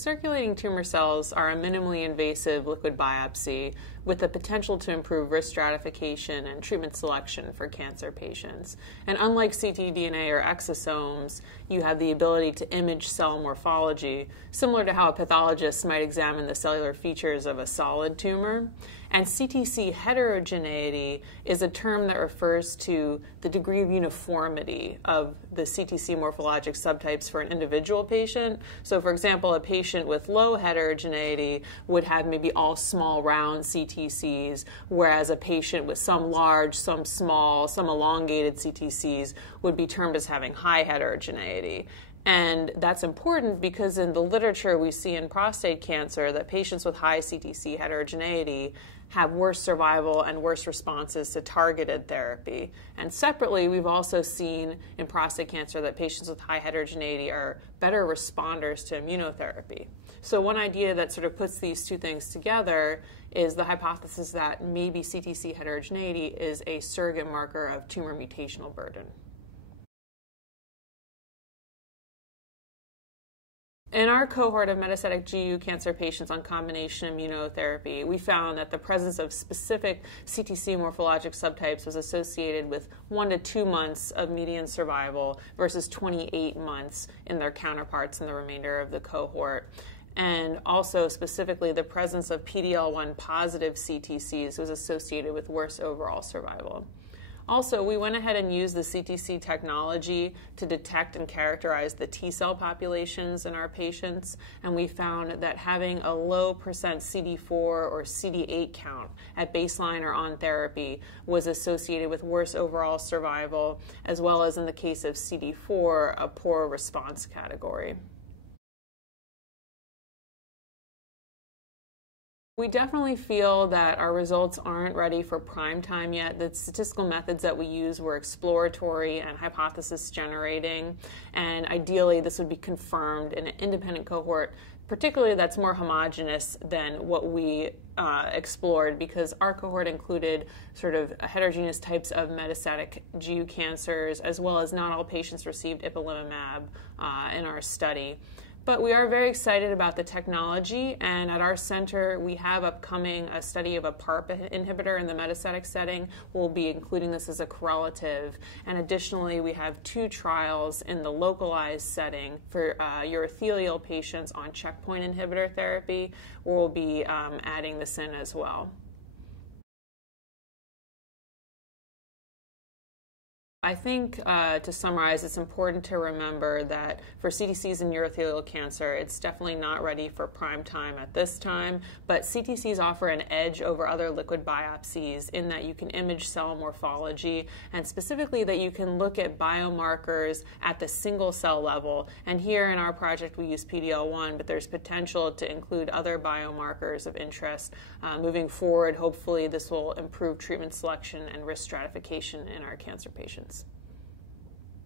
Circulating tumor cells are a minimally invasive liquid biopsy with the potential to improve risk stratification and treatment selection for cancer patients. And unlike ctDNA or exosomes, you have the ability to image cell morphology, similar to how a pathologist might examine the cellular features of a solid tumor. And CTC heterogeneity is a term that refers to the degree of uniformity of the CTC morphologic subtypes for an individual patient. So for example, a patient with low heterogeneity would have maybe all small round CTCs, whereas a patient with some large, some small, some elongated CTCs would be termed as having high heterogeneity. And that's important because in the literature we see in prostate cancer that patients with high CTC heterogeneity have worse survival and worse responses to targeted therapy. And separately, we've also seen in prostate cancer that patients with high heterogeneity are better responders to immunotherapy. So one idea that sort of puts these two things together is the hypothesis that maybe CTC heterogeneity is a surrogate marker of tumor mutational burden. In our cohort of metastatic GU cancer patients on combination immunotherapy, we found that the presence of specific CTC morphologic subtypes was associated with 1 to 2 months of median survival versus 28 months in their counterparts in the remainder of the cohort. And also specifically the presence of PD-L1 positive CTCs was associated with worse overall survival. Also, we went ahead and used the CTC technology to detect and characterize the T-cell populations in our patients, and we found that having a low percent CD4 or CD8 count at baseline or on therapy was associated with worse overall survival, as well as in the case of CD4, a poor response category. We definitely feel that our results aren't ready for prime time yet. The statistical methods that we use were exploratory and hypothesis generating, and ideally this would be confirmed in an independent cohort, particularly that's more homogeneous than what we explored, because our cohort included sort of heterogeneous types of metastatic GU cancers, as well as not all patients received ipilimumab in our study. But we are very excited about the technology, and at our center we have upcoming a study of a PARP inhibitor in the metastatic setting. We'll be including this as a correlative, and additionally we have 2 trials in the localized setting for urothelial patients on checkpoint inhibitor therapy, where we'll be adding this in as well. I think, to summarize, it's important to remember that for CTCs and urothelial cancer, it's definitely not ready for prime time at this time, but CTCs offer an edge over other liquid biopsies in that you can image cell morphology, and specifically that you can look at biomarkers at the single cell level. And here in our project we use PD-L1, but there's potential to include other biomarkers of interest. Moving forward, hopefully this will improve treatment selection and risk stratification in our cancer patients.